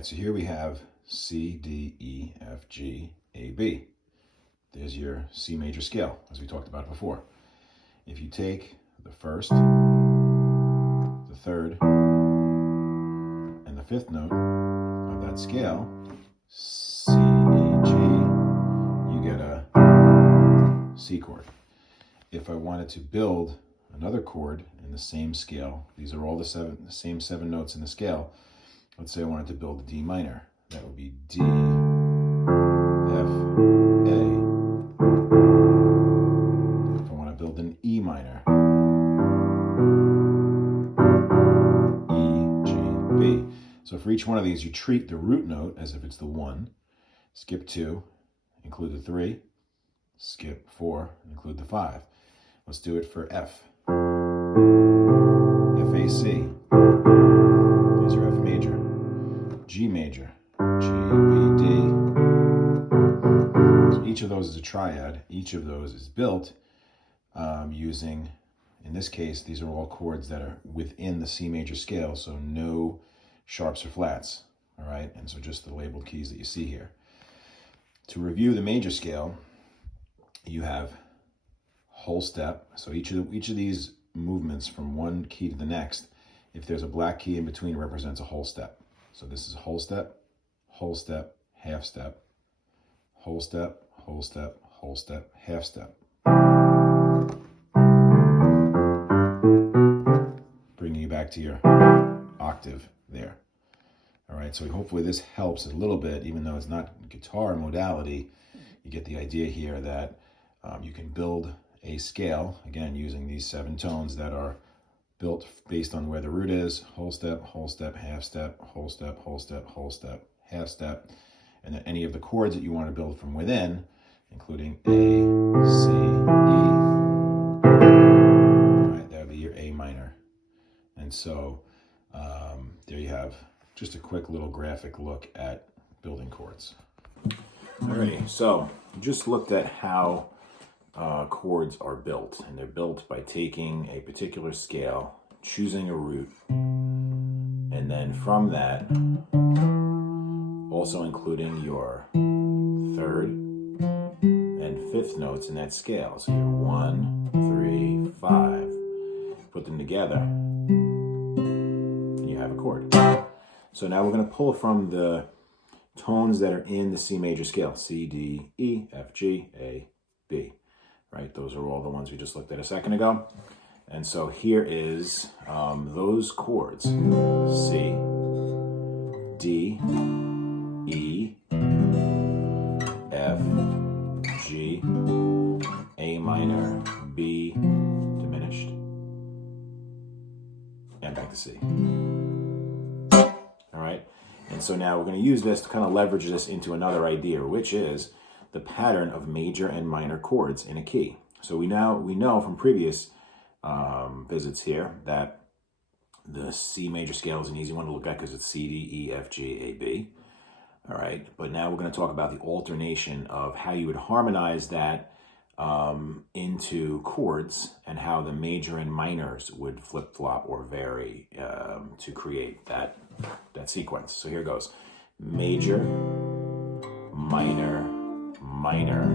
right, so here we have C, D, E, F, G, A, B. There's your C major scale, as we talked about before. If you take the first, the third, and the fifth note of that scale, C, E, G, you get a C chord. If I wanted to build another chord in the same scale, these are all the same seven notes in the scale. Let's say I wanted to build a D minor. That would be D, F, A. If I want to build an E minor, E, G, B. So for each one of these, you treat the root note as if it's the 1, skip 2, include the 3, skip 4, include the 5. Let's do it for F. F, A, C. There's your F major. G major. G, B, D. So each of those is a triad. Each of those is built using, in this case, these are all chords that are within the C major scale, so no sharps or flats, all right? And so just the labeled keys that you see here. To review the major scale, you have whole step. So each of these movements from one key to the next, if there's a black key in between, it represents a whole step. So this is whole step, half step, whole step, whole step, whole step, half step. Bringing you back to your octave there. All right, so hopefully this helps a little bit, even though it's not guitar modality. You get the idea here that you can build a scale, again, using these 7 tones that are built based on where the root is: whole step, half step, whole step, half step, and then any of the chords that you want to build from within, including A, C, E. All right, that would be your A minor. And so there you have just a quick little graphic look at building chords. Alrighty, so just looked at how chords are built, and they're built by taking a particular scale, choosing a root, and then from that also including your third and fifth notes in that scale. So your 1, 3, 5, put them together and you have a chord. So now we're going to pull from the tones that are in the C major scale: C, D, E, F, G, A, B. Right, those are all the ones we just looked at a second ago. And so here is those chords: C, D, E, F, G, A minor, B diminished, and back to C. All right, and so now we're going to use this to kind of leverage this into another idea, which is the pattern of major and minor chords in a key. So we know from previous visits here that the C major scale is an easy one to look at because it's C, D, E, F, G, A, B. All right, but now we're going to talk about the alternation of how you would harmonize that into chords, and how the major and minors would flip-flop or vary to create that sequence. So here goes: major, minor, minor,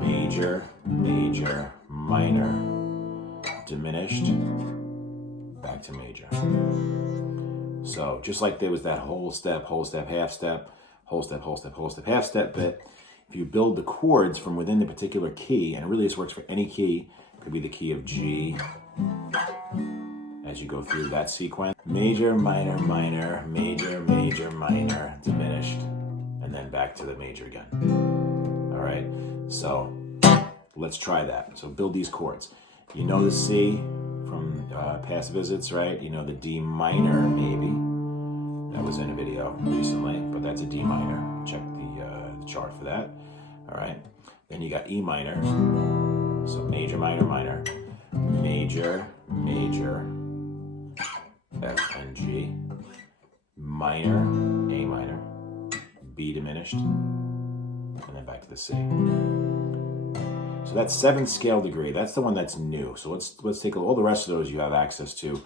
major, major, minor, diminished, back to major. So just like there was that whole step, half step, whole step, half step bit, if you build the chords from within the particular key, and really this works for any key, it could be the key of G, as you go through that sequence: major, minor, minor, major, major, minor, diminished, and then back to the major again. All right, so let's try that. So build these chords. You know the C from past visits, right? You know the D minor, maybe. That was in a video recently, but that's a D minor. Check the chart for that. All right, then you got E minor. So major, minor, minor, major, major, F and G, minor, A minor, B diminished, and then back to the C. So that's 7th scale degree. That's the one that's new. So let's take all the rest of those you have access to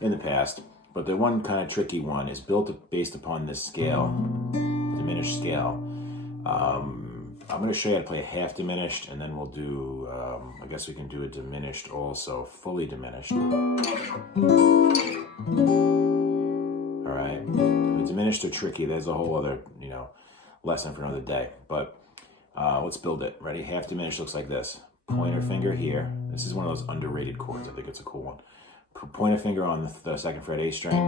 in the past. But the one kind of tricky one is built based upon this scale, diminished scale. I'm going to show you how to play a half diminished, and then we'll do, I guess we can do a diminished also, fully diminished. All right, the diminished are tricky. There's a whole other, lesson for another day. But let's build it. Ready? Half diminished looks like this. Pointer finger here. This is one of those underrated chords. I think it's a cool one. Pointer finger on the 2nd fret A string.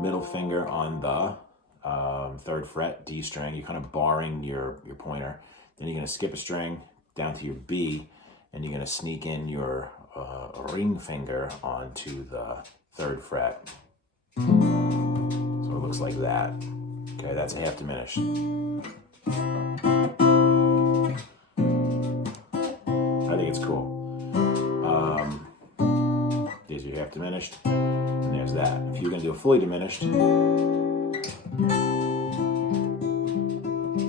Middle finger on the 3rd fret D string. You're kind of barring your pointer. Then you're going to skip a string down to your B, and you're going to sneak in your ring finger onto the 3rd fret. So it looks like that. Okay, that's a half diminished. I think it's cool. There's your half diminished, and there's that. If you're going to do a fully diminished,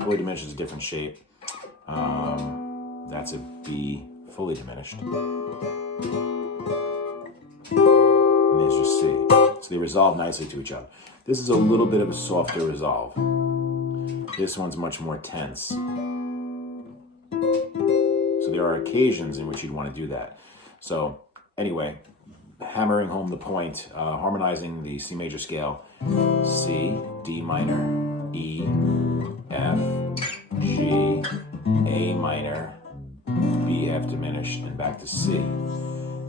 fully diminished is a different shape. That's a B fully diminished. And there's your C. So they resolve nicely to each other. This is a little bit of a softer resolve. This one's much more tense. So there are occasions in which you'd want to do that. So anyway, hammering home the point, harmonizing the C major scale, C, D minor, E, F, G, A minor, B half diminished, and back to C.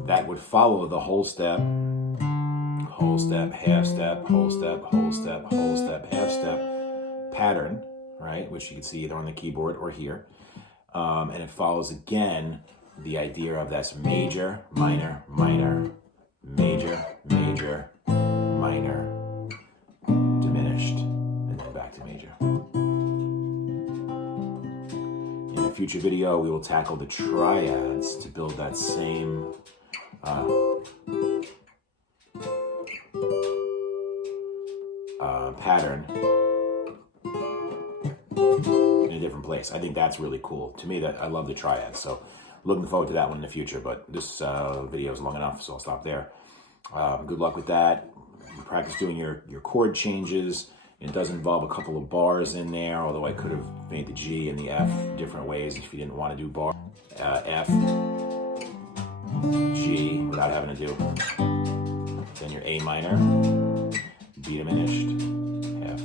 That would follow the whole step, half step, whole step, whole step, whole step, half step pattern, right? Which you can see either on the keyboard or here. And it follows again the idea of that's major, minor, minor, major, major, minor, diminished, and then back to major. In a future video, we will tackle the triads to build that same pattern in a different place. I think that's really cool. To me, that I love the triads. So looking forward to that one in the future, but this video is long enough, so I'll stop there. Good luck with that. Practice doing your chord changes. It does involve a couple of bars in there, although I could have made the G and the F different ways if you didn't want to do bar. F, G, without having to do. Then your A minor, B diminished, F.